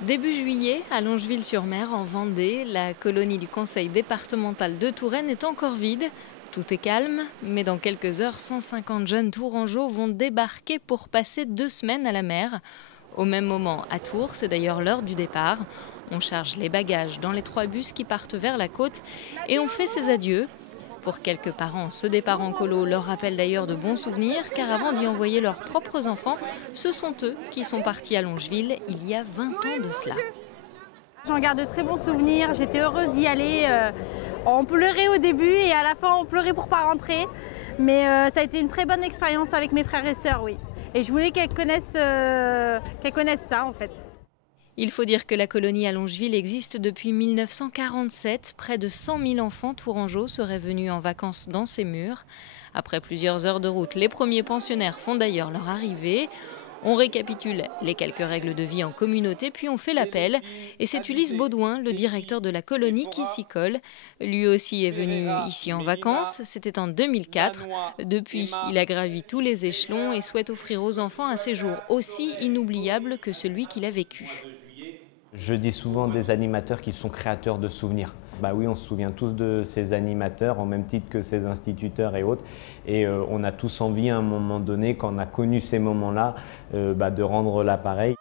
Début juillet, à Longeville-sur-Mer, en Vendée, la colonie du conseil départemental de Touraine est encore vide. Tout est calme, mais dans quelques heures, 150 jeunes tourangeaux vont débarquer pour passer 2 semaines à la mer. Au même moment, à Tours, c'est d'ailleurs l'heure du départ. On charge les bagages dans les 3 bus qui partent vers la côte et on fait ses adieux. Pour quelques parents, ce départ en colo leur rappelle d'ailleurs de bons souvenirs, car avant d'y envoyer leurs propres enfants, ce sont eux qui sont partis à Longeville il y a 20 ans de cela. J'en garde de très bons souvenirs, j'étais heureuse d'y aller. On pleurait au début et à la fin on pleurait pour pas rentrer. Mais ça a été une très bonne expérience avec mes frères et sœurs, oui. Et je voulais qu'elles connaissent ça en fait. Il faut dire que la colonie à Longeville existe depuis 1947. Près de 100 000 enfants tourangeaux seraient venus en vacances dans ces murs. Après plusieurs heures de route, les premiers pensionnaires font d'ailleurs leur arrivée. On récapitule les quelques règles de vie en communauté, puis on fait l'appel. Et c'est Ulysse Baudouin, le directeur de la colonie, qui s'y colle. Lui aussi est venu ici en vacances, c'était en 2004. Depuis, il a gravi tous les échelons et souhaite offrir aux enfants un séjour aussi inoubliable que celui qu'il a vécu. Je dis souvent des animateurs qui sont créateurs de souvenirs. Bah oui, on se souvient tous de ces animateurs, au même titre que ces instituteurs et autres. Et on a tous envie à un moment donné, quand on a connu ces moments-là, de rendre l'appareil.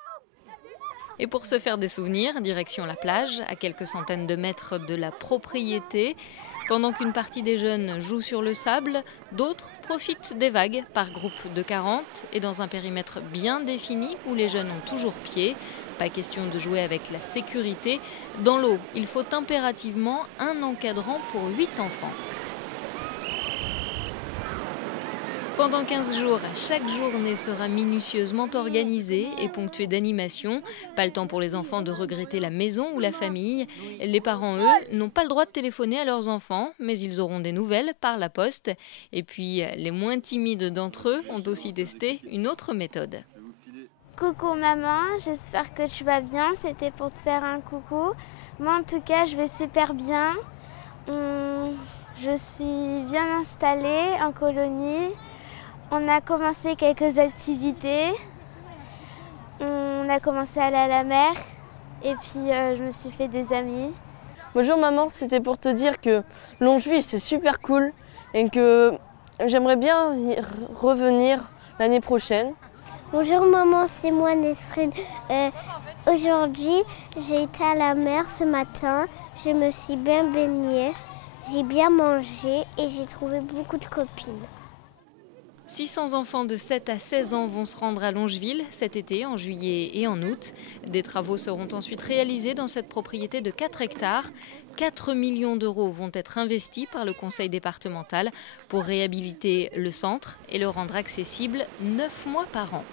Et pour se faire des souvenirs, direction la plage, à quelques centaines de mètres de la propriété. Pendant qu'une partie des jeunes joue sur le sable, d'autres profitent des vagues par groupe de 40 et dans un périmètre bien défini où les jeunes ont toujours pied. Pas question de jouer avec la sécurité. Dans l'eau, il faut impérativement un encadrant pour 8 enfants. Pendant 15 jours, chaque journée sera minutieusement organisée et ponctuée d'animations. Pas le temps pour les enfants de regretter la maison ou la famille. Les parents, eux, n'ont pas le droit de téléphoner à leurs enfants, mais ils auront des nouvelles par la poste. Et puis, les moins timides d'entre eux ont aussi testé une autre méthode. Coucou maman, j'espère que tu vas bien, c'était pour te faire un coucou. Moi en tout cas je vais super bien. Je suis bien installée en colonie. On a commencé quelques activités. On a commencé à aller à la mer et puis je me suis fait des amis. Bonjour maman, c'était pour te dire que Longeville c'est super cool et que j'aimerais bien y revenir l'année prochaine. Bonjour maman, c'est moi Nesrine. Aujourd'hui, j'ai été à la mer ce matin. Je me suis bien baignée, j'ai bien mangé et j'ai trouvé beaucoup de copines. 600 enfants de 7 à 16 ans vont se rendre à Longeville cet été, en juillet et en août. Des travaux seront ensuite réalisés dans cette propriété de 4 hectares. 4 millions d'euros vont être investis par le conseil départemental pour réhabiliter le centre et le rendre accessible 9 mois par an.